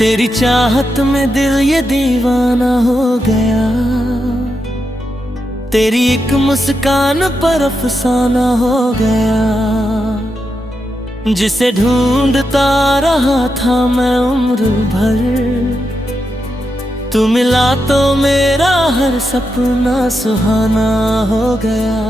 तेरी चाहत में दिल ये दीवाना हो गया, तेरी एक मुस्कान पर अफसाना हो गया। जिसे ढूंढता रहा था मैं उम्र भर, तू मिला तो मेरा हर सपना सुहाना हो गया।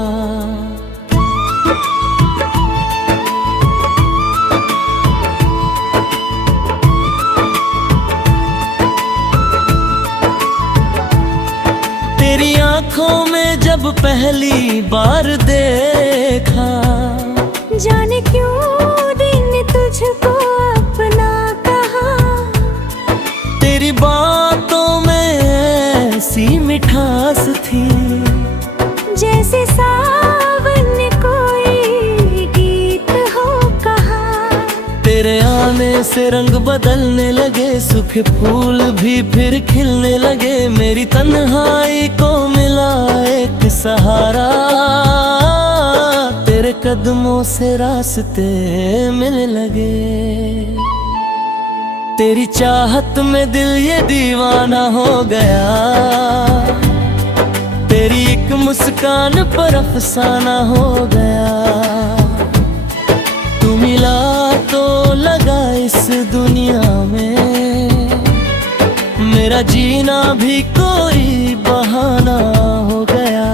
तेरी आंखों में जब पहली बार देखा, जाने क्यों दिल ने तुझको अपना कहा। तेरी बातों में ऐसी मिठास थी, जैसे सावन कोई गीत हो कहा। तेरे आने से रंग बदलने लगे, सूखे फूल भी फिर खिलने लगे। मेरी तन्हाई को मिला एक सहारा, तेरे कदमों से रास्ते मिलने लगे। तेरी चाहत में दिल ये दीवाना हो गया, तेरी एक मुस्कान पर अफसाना हो गया। तू मिला तो लगा इस दुनिया में, मेरा जीना भी कोई बहाना हो गया।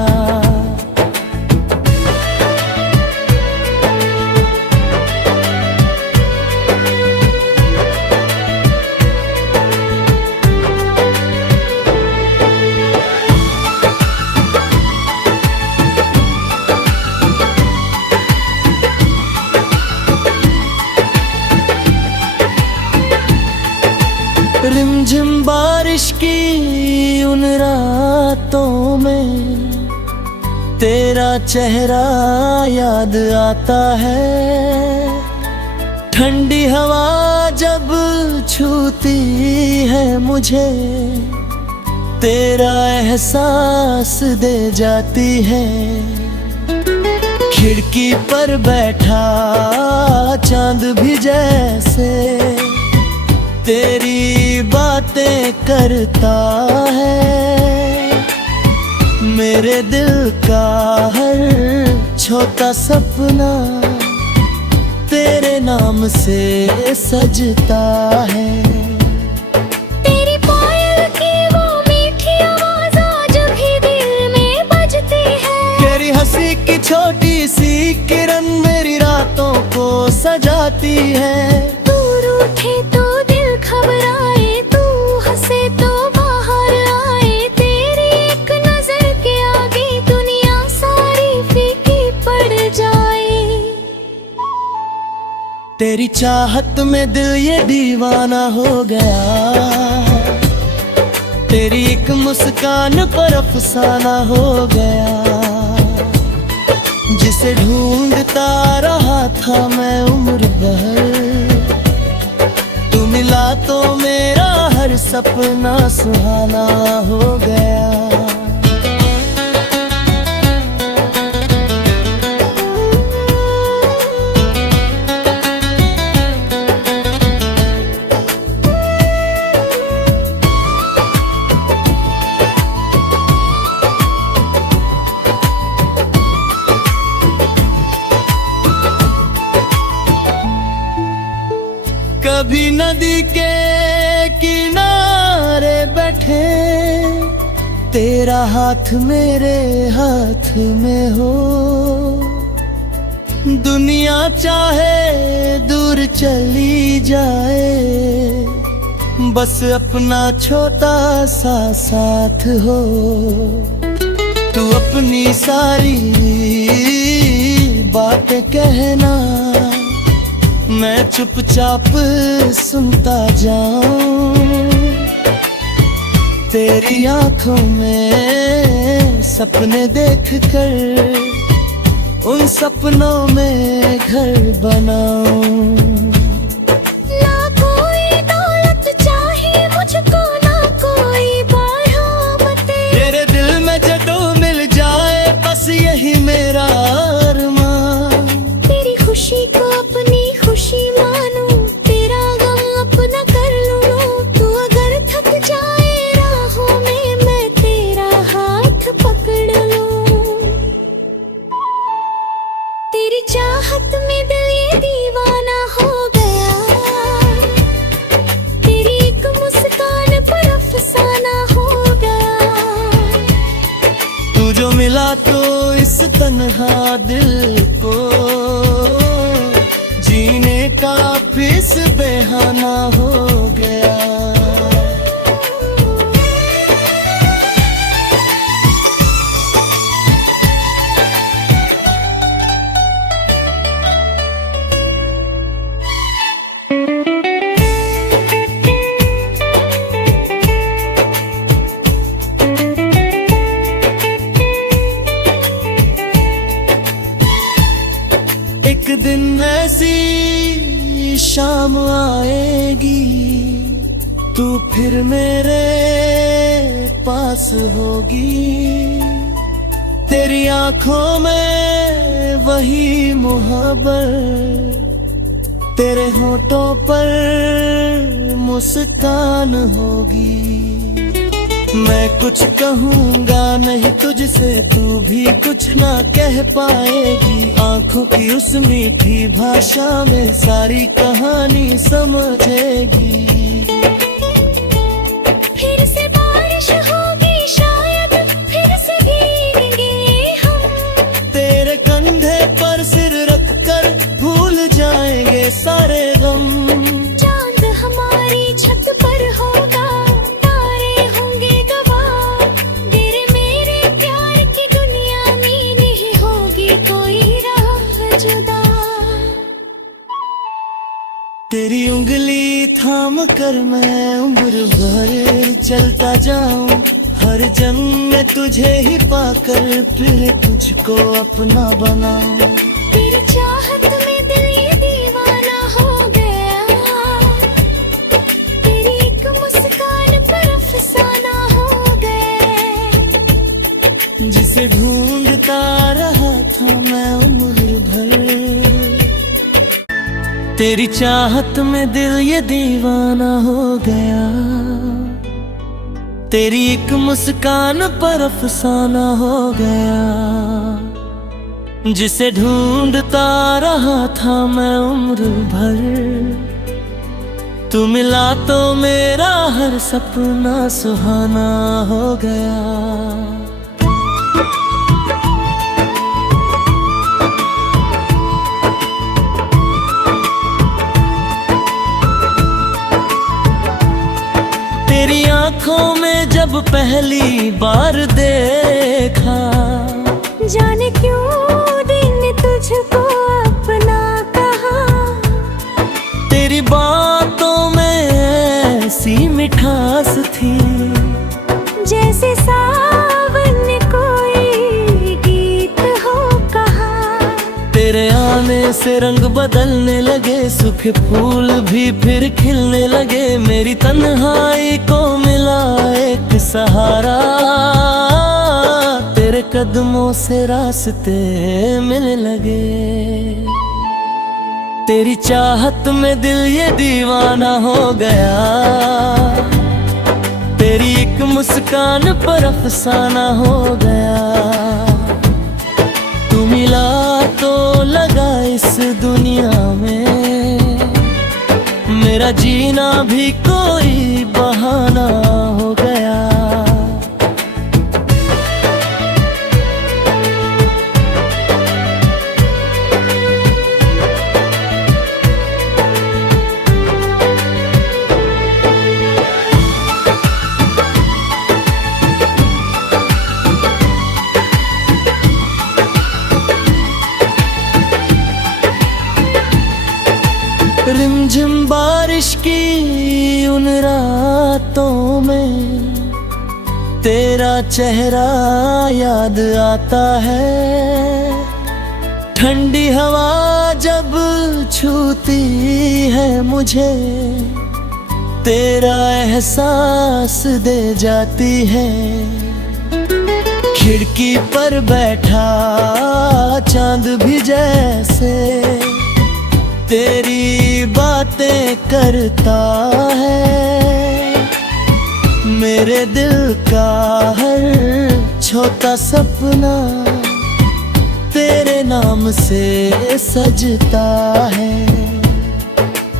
रिमझिम बारिश की उन रातों में तेरा चेहरा याद आता है। ठंडी हवा जब छूती है मुझे, तेरा एहसास दे जाती है। खिड़की पर बैठा चांद भी जैसे तेरी बातें करता है। मेरे दिल का हर छोटा सपना तेरे नाम से सजता है। तेरी पायल की वो मीठी आवाज़ आज भी दिल में बजती है। तेरी हंसी की छोटी सी किरण मेरी रातों को सजाती है। तू रूठे तो घबराए, तू हंसे तो बाहर आए। तेरी एक नजर के आगे दुनिया सारी फीकी पड़ जाए। तेरी चाहत में दिल ये दीवाना हो गया, तेरी एक मुस्कान पर अफसाना हो गया। जिसे ढूंढता रहा था मैं उम्र भर, मिला तो मेरा हर सपना सुहाना हो गया। कभी नदी के किनारे बैठे, तेरा हाथ मेरे हाथ में हो। दुनिया चाहे दूर चली जाए, बस अपना छोटा सा साथ हो। तू अपनी सारी बातें कहना, मैं चुपचाप सुनता जाऊं। तेरी आंखों में सपने देखकर उन सपनों में घर बनाऊं। ना कोई दौलत चाहिए मुझको, ना कोई बढ़ावते। तेरे दिल में जगह मिल जाए बस यही मेरा अरमान। तेरी खुशी को अपनी खुशी मानूं, तेरा गम अपना कर लूं। तन्हा दिल को जीने का फिस बहाना हो गया। एक दिन ऐसी शाम आएगी, तू फिर मेरे पास होगी। तेरी आंखों में वही मोहब्बत, तेरे होठों पर मुस्कान होगी। मैं कुछ कहूँगा नहीं तुझसे, तू भी कुछ ना कह पाएगी। आंखों की उस मीठी भाषा में सारी कहानी समझेगी। फिर से बारिश होगी शायद, फिर से भीगेंगे हम। तेरे कंधे पर सिर रख कर भूल जाएंगे सारे गम। चांद हमारी छत पर होगा, तारे होंगे गवाह। तेरे मेरे प्यार की दुनिया में नहीं होगी कोई राह जुदा। तेरी उंगली थाम कर मैं उम्र भर चलता जाऊं। हर जन्म में तुझे ही पाकर फिर तुझको अपना बनाऊं। तेरी चाहत में दिल ये दीवाना हो गया। तेरी एक मुस्कान पर अफसाना हो गया। जिसे ढूंढता रहा था मैं उम्र भर, तेरी चाहत में दिल ये दीवाना हो गया। तेरी एक मुस्कान पर अफसाना हो गया। जिसे ढूंढता रहा था मैं उम्र भर, तू मिला तो मेरा हर सपना सुहाना हो गया। तेरी आंखों में जब पहली बार देखा, जाने क्यों दिन तुझको अपना कहा। तेरी बातों में ऐसी मिठास थी, जैसे सावन कोई गीत हो कहा। तेरे आने से रंग बदलने लगे, सूखे फूल भी फिर खिलने लगे। मेरी तन्हाई को मिला एक सहारा, तेरे कदमों से रास्ते मिलने लगे। तेरी चाहत में दिल ये दीवाना हो गया। तेरी एक मुस्कान पर अफसाना हो गया। तू मिला तो लगा इस दुनिया में, मेरा जीना भी कोई बहाना हो गया। रिमझिम बारिश की उन रातों में तेरा चेहरा याद आता है। ठंडी हवा जब छूती है मुझे, तेरा एहसास दे जाती है। खिड़की पर बैठा चांद भी जैसे तेरी बातें करता है। मेरे दिल का हर छोटा सपना तेरे नाम से सजता है।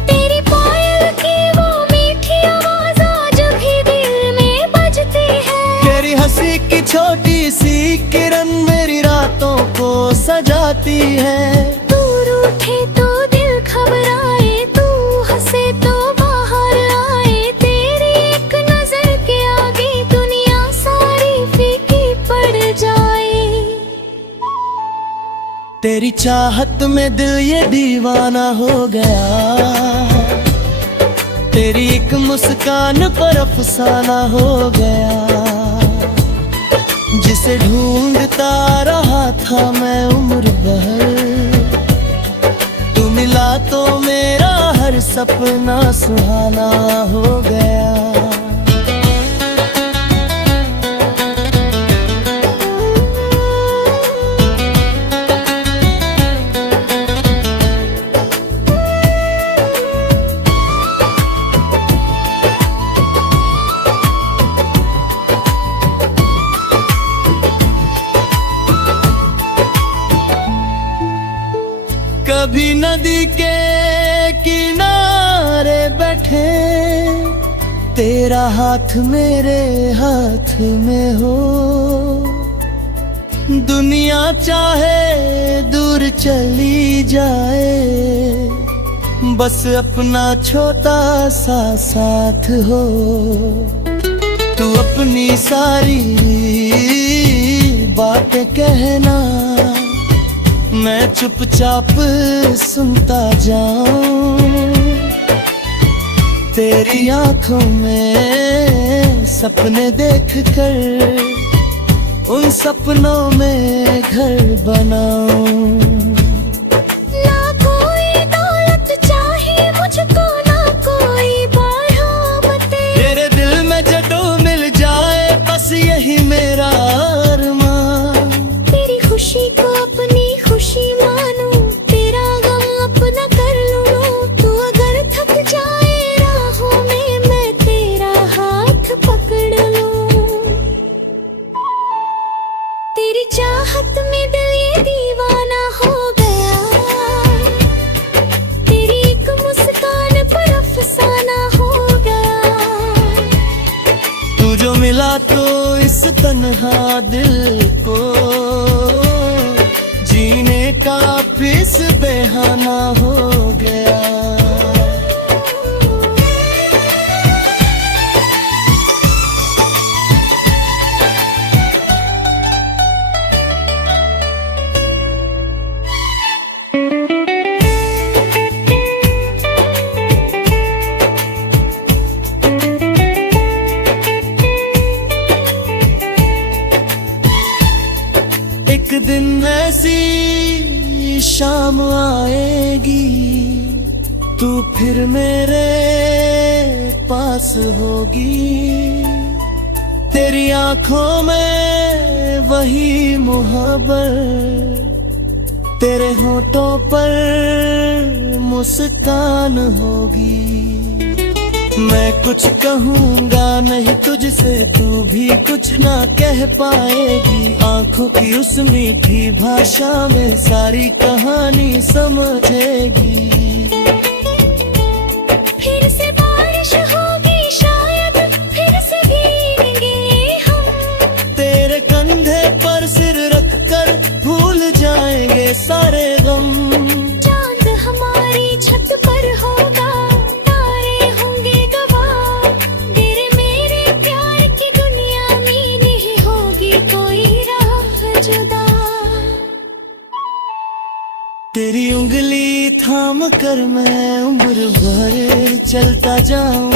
तेरी पायल की वो मीठी आवाज़ आज भी दिल में बजती है। तेरी हंसी की छोटी सी किरण मेरी रातों को सजाती है। तू रूठे तो दिल घबराए, तू हंसे तो बाहर आए, तेरी एक नजर के आगे दुनिया सारी फीकी पड़ जाए। तेरी चाहत में दिल ये दीवाना हो गया, तेरी एक मुस्कान पर अफसाना हो गया। जिसे ढूंढता रहा था मैं उम्र भर, तू मिला तो मेरा हर सपना सुहाना हो गया। कभी नदी के किनारे बैठे, तेरा हाथ मेरे हाथ में हो। दुनिया चाहे दूर चली जाए, बस अपना छोटा सा साथ हो। तू अपनी सारी बातें कहना, मैं चुपचाप सुनता जाऊं। तेरी आंखों में सपने देखकर उन सपनों में घर बनाऊं। ना कोई दौलत चाहिए मुझको, ना कोई बढ़ावते, तेरे दिल में जडो मिल जाए बस यही मेरा अरमान। तेरी खुशी को अपनी खुशी मानूं, तेरा गम अपना कर लूं। तू अगर थक जाए राहों में, मैं तेरा हाथ पकड़ लूं। तेरी चाहत में दिल ये दीवाना हो गया, तेरी एक मुस्कान पर अफसाना हो गया। तू जो मिला तो इस तन्हा दिल को जीने का फिस बहाना हो गया। एक दिन ऐसी शाम आएगी, तू फिर मेरे पास होगी। तेरी आंखों में वही मोहब्बत, तेरे होठों पर मुस्कान होगी। मैं कुछ कहूँगा नहीं तुझसे, तू भी कुछ ना कह पाएगी। आंखों की उस मीठी भाषा में सारी कहानी समझेगी। फिर से बारिश होगी शायद, फिर से भीगेंगे हम। तेरे कंधे पर सिर रखकर भूल जाएंगे सारे गम। चांद हमारी छत पर होगा, तारे होंगे गवाह। तेरे मेरे प्यार की दुनिया में नहीं होगी कोई राह जुदा। तेरी उंगली थाम कर मैं उम्र भर चलता जाऊं।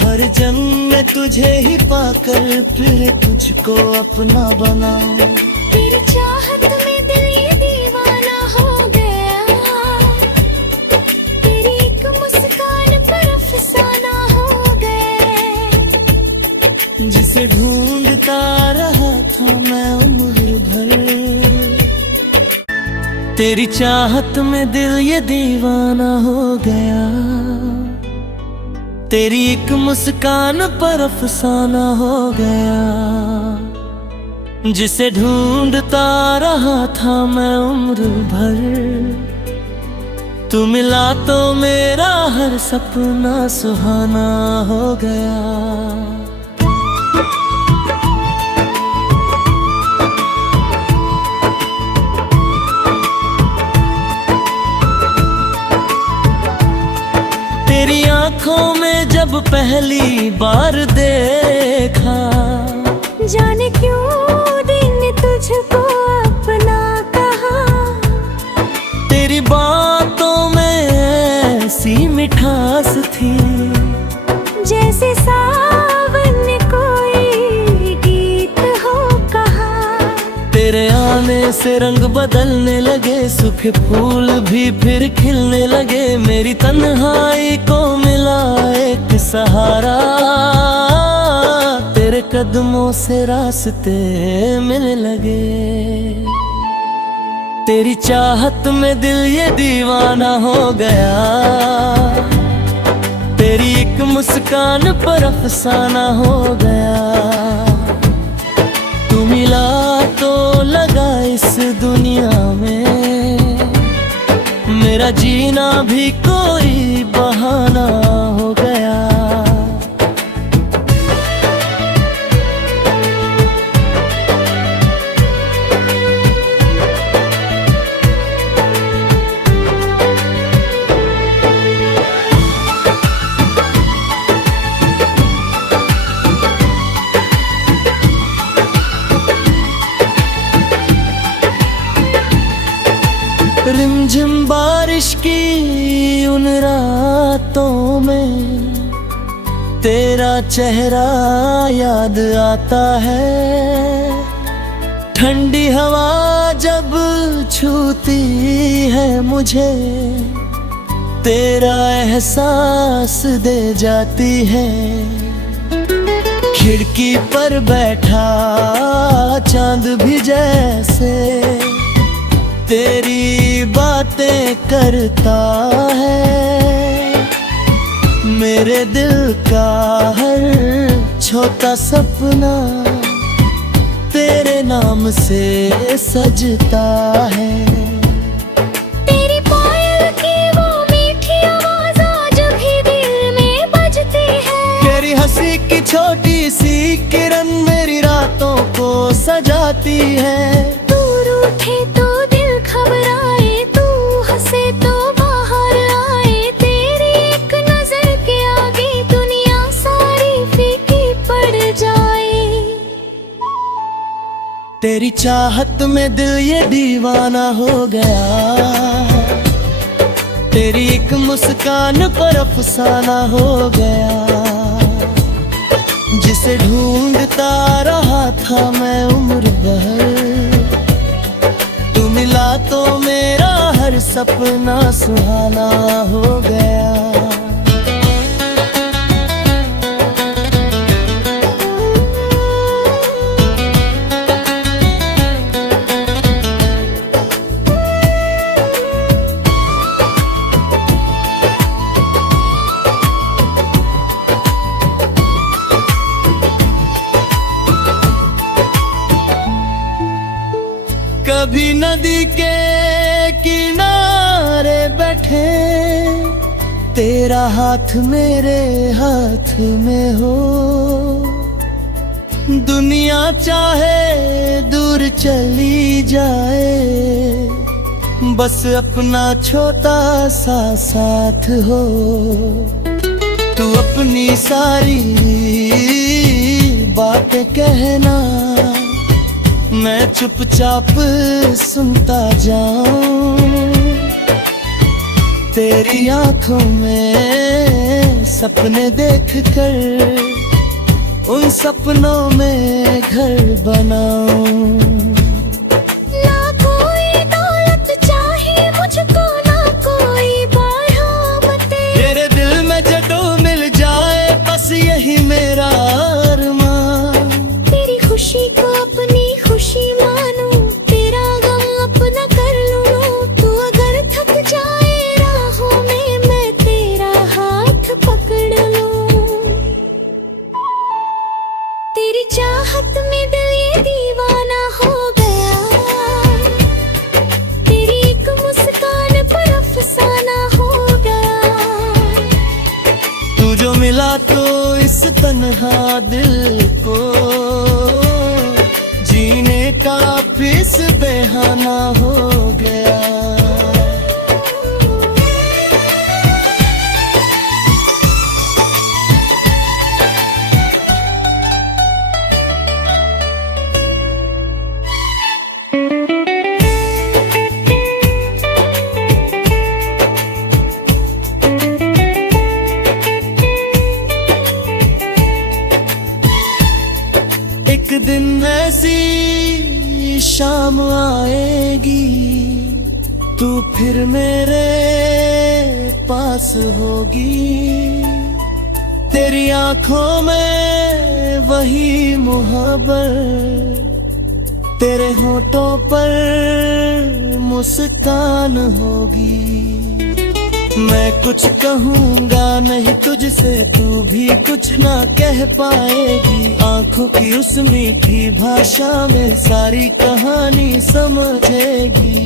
हर जन्म में तुझे ही पाकर फिर तुझको अपना बनाऊं। तेरी चाहत में दिल ये दीवाना हो गया, तेरी एक मुस्कान पर अफसाना हो गया। जिसे ढूंढता रहा था मैं उम्र भर, तेरी चाहत में दिल ये दीवाना हो गया। तेरी एक मुस्कान पर अफसाना हो गया। जिसे ढूंढता रहा था मैं उम्र भर, तू मिला तो मेरा हर सपना सुहाना हो गया। आंखों में जब पहली बार देखा, जाने क्यों दिल ने तुझको अपना कहा। तेरी बातों में ऐसी मिठास थी, जैसे सावन कोई गीत हो कहा। तेरे आने से रंग बदलने लगे, सूखे फूल भी फिर खिलने लगे। मेरी तन्हाई को मिला एक सहारा, तेरे कदमों से रास्ते मिलने लगे। तेरी चाहत में दिल ये दीवाना हो गया, तेरी एक मुस्कान पर अफसाना हो गया। तू मिला तो लगा इस दुनिया में, मेरा जीना भी कोई बहाना हो गया। रिमझिम बारिश की उन रातों में तेरा चेहरा याद आता है। ठंडी हवा जब छूती है मुझे, तेरा एहसास दे जाती है। खिड़की पर बैठा चांद भी जैसे तेरी बातें करता है। मेरे दिल का हर छोटा सपना तेरे नाम से सजता है। तेरी पायल की वो मीठी आवाज़ आज भी दिल में बजती है। तेरी हंसी की छोटी सी किरण मेरी रातों को सजाती है। तू रूठे तो दिल घबराए, तू हंसे तो बाहर आए। तेरी एक नजर के आगे दुनिया सारी फीकी पड़ जाए। तेरी चाहत में दिल ये दीवाना हो गया, तेरी एक मुस्कान पर अफसाना हो गया। जिसे ढूंढता रहा था मैं उम्र भर, तू मिला तो मेरा हर सपना सुहाना हो गया। कभी नदी के किनारे बैठे, तेरा हाथ मेरे हाथ में हो। दुनिया चाहे दूर चली जाए, बस अपना छोटा सा साथ हो। तू अपनी सारी बातें कहना, मैं चुपचाप सुनता जाऊं। तेरी आंखों में सपने देख कर उन सपनों में घर बनाऊं। ना कोई दौलत चाहिए मुझको, ना कोई बढ़ावतें। तेरे दिल में जदों मिल जाए बस यही मेरा अरमान। तेरी खुशी को अपनी खुशी मानूं, तेरा गम अपना कर लूं। तू अगर थक जाए राहों में, मैं तेरा हाथ पकड़ लूं। तेरी चाहत में दिल ये दीवाना हो गया, तेरी एक मुस्कान पर अफसाना हो गया। तू जो मिला तो इस तन्हा दिल को जीने का फिस बहाना हो गया। एक दिन ऐसी शाम आएगी, तू फिर मेरे पास होगी। तेरी आंखों में वही मोहब्बत, तेरे होठों पर मुस्कान होगी। मैं कुछ कहूँगा नहीं तुझसे, तू भी कुछ ना कह पाएगी। आंखों की उस मीठी भाषा में सारी कहानी समझेगी।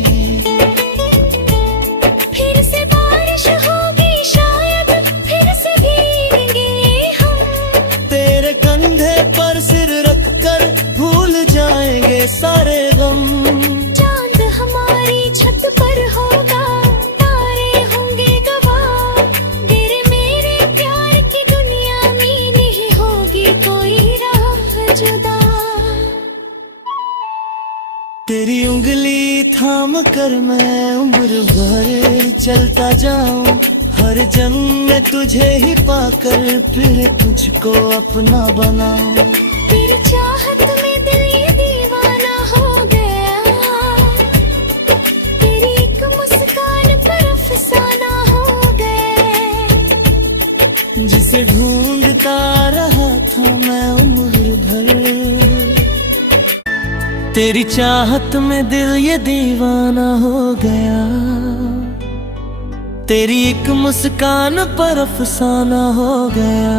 फिर से बारिश होगी शायद, फिर से भीगेंगे हम। तेरे कंधे पर सिर रखकर भूल जाएंगे सारे गम। चांद हमारी छत पर होगा, तारे होंगे गवाह। तेरे मेरे प्यार की दुनिया में नहीं होगी कोई राह जुदा। तेरी उंगली थाम कर मैं उम्र भर चलता जाऊं। हर जन्म में तुझे ही पाकर फिर तुझको अपना बनाऊं। तेरी चाहत में दिल ये दीवाना हो गया। तेरी एक मुस्कान पर अफसाना हो गया। जिसे ढूंढता रहा था मैं उम्र भर। तेरी चाहत में दिल ये दीवाना हो गया। तेरी एक मुस्कान पर अफसाना हो गया।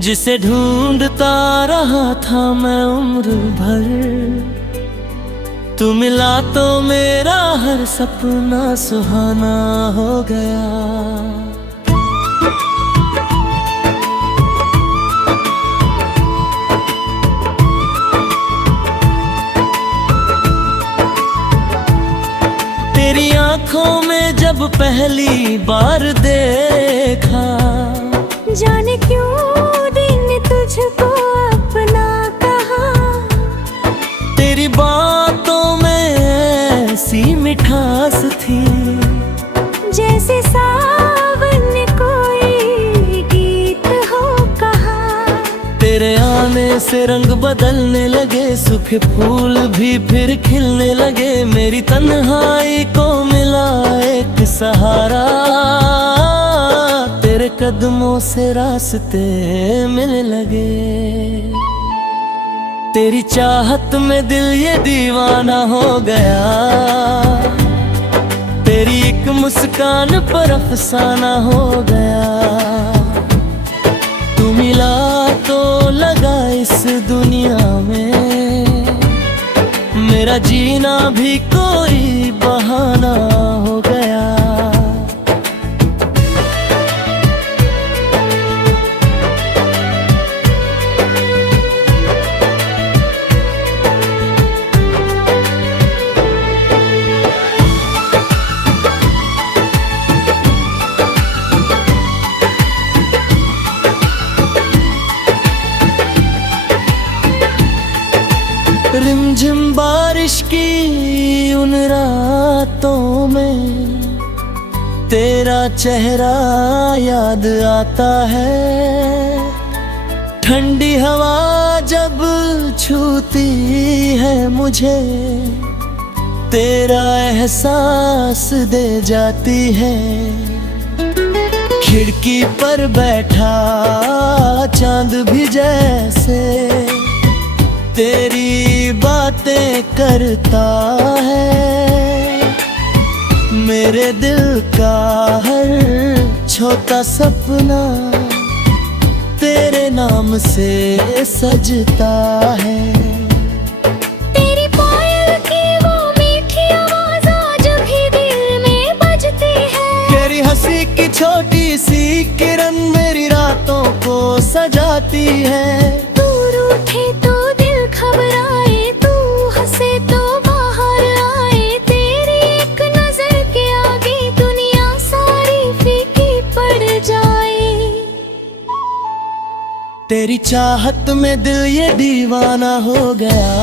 जिसे ढूंढता रहा था मैं उम्र भर। तू मिला तो मेरा हर सपना सुहाना हो गया। तेरी आंखों में जब पहली बार देखा, जाने क्यों दिल ने तुझको अपना कहा। तेरी बातों में ऐसी मिठास थी, जैसे सावन ने कोई गीत हो कहा। तेरे आने से रंग बदलने लगे, सूखे फूल भी फिर खिलने लगे। मेरी तन्हाई को मिला एक सहारा, तेरे कदमों से रास्ते मिलने लगे। तेरी चाहत में दिल ये दीवाना हो गया। तेरी एक मुस्कान पर अफसाना हो गया। तू मिला तो लगा इस दुनिया में, मेरा जीना भी कोई बहाना हो गया। रिमझिम बारिश की उन रातों में तेरा चेहरा याद आता है। ठंडी हवा जब छूती है मुझे, तेरा एहसास दे जाती है। खिड़की पर बैठा चांद भी जैसे तेरी बातें करता है। मेरे दिल का हर छोटा सपना तेरे नाम से सजता है। तेरी पायल की वो मीठी आवाज़ आज भी दिल में बजती है। तेरी हंसी की छोटी सी किरण मेरी रातों को सजाती है। दूर उठे तो दिल घबराए, तू हंसे तो बाहर आए। तेरी एक नजर के आगे दुनिया सारी फीकी पड़ जाए। तेरी चाहत में दिल ये दीवाना हो गया।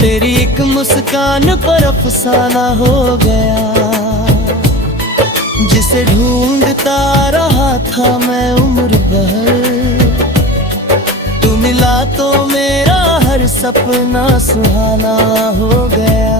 तेरी एक मुस्कान पर अफसाना हो गया। जिसे ढूंढता रहा था मैं उम्र भर। मिला तो मेरा हर सपना सुहाना हो गया।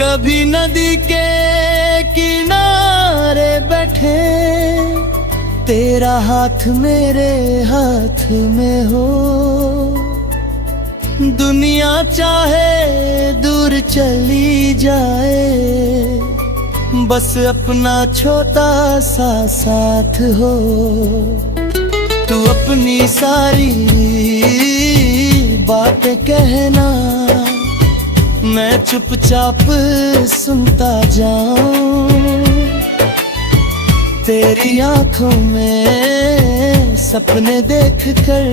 कभी नदी के किनारे बैठे, तेरा हाथ मेरे हाथ में हो। दुनिया चाहे दूर चली जाए, बस अपना छोटा सा साथ हो। तू अपनी सारी बातें कहना, मैं चुपचाप सुनता जाऊं। तेरी आंखों में सपने देख कर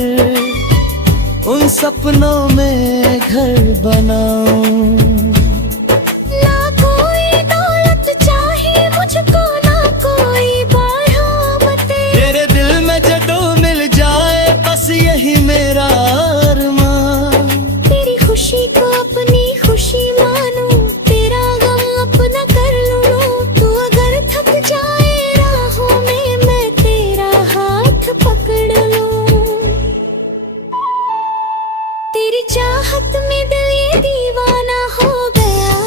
उन सपनों में घर बनाऊं। ना कोई दौलत चाहिए मुझको, ना कोई बरामतें। तेरे दिल में जदों मिल जाए, बस यही मेरा अरमान। तेरी खुशी को अपनी खुशी मानो, तेरा गम अपना कर लूं। तू अगर थक जाए राहों में, मैं तेरा हाथ पकड़ लूं। तेरी चाहत में दिल ये दीवाना हो गया,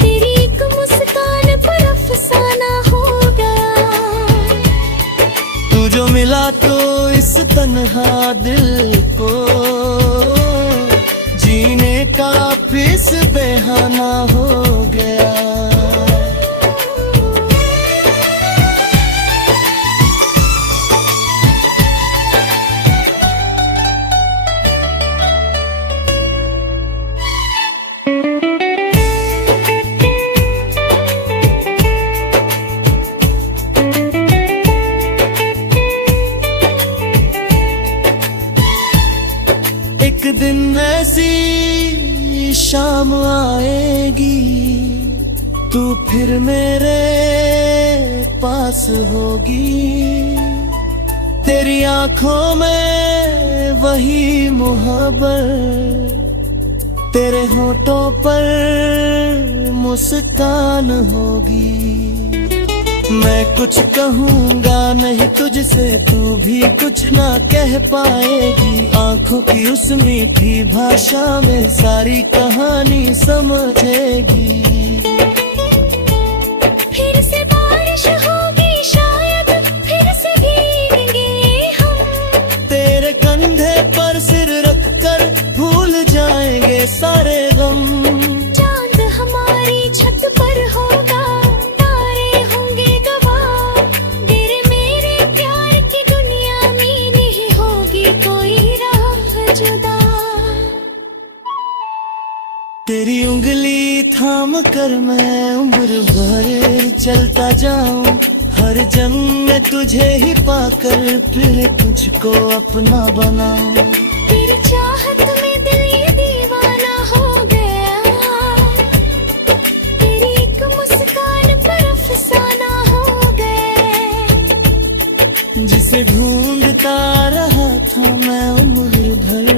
तेरी एक मुस्कान पर अफसाना हो गया। तू जो मिला तो इस तन्हा दिल को जीने का फिस बहाना हो गया। एक दिन ऐसी शाम आएगी, तू फिर मेरे पास होगी। तेरी आंखों में वही मोहब्बत, तेरे होठों पर मुस्कान होगी। मैं कुछ कहूँगा नहीं तुझसे, तू भी कुछ ना कह पाएगी। आंखों की उस मीठी भाषा में सारी कहानी समझेगी। फिर से बारिश होगी शायद, फिर से भीगेंगे हम। तेरे कंधे पर सिर रख कर भूल जाएंगे सारे गम। चांद हमारी छत पर होगा, तारे होंगे गवाह। तेरे मेरे प्यार की दुनिया में नहीं होगी कोई राह जुदा। तेरी उंगली थाम कर मैं उम्र भर चलता जाऊं। हर जन्म में तुझे ही पाकर फिर तुझको अपना बनाऊं। तेरी चाहत में दिल ये दीवाना हो गया, तेरी एक मुस्कान पर अफसाना हो गया। जिसे ढूंढता रहा था मैं उम्र भर,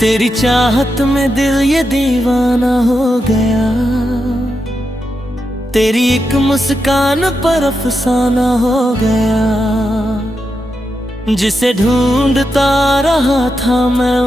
तेरी चाहत में दिल ये दीवाना हो गया। तेरी एक मुस्कान पर अफसाना हो गया। जिसे ढूंढता रहा था मैं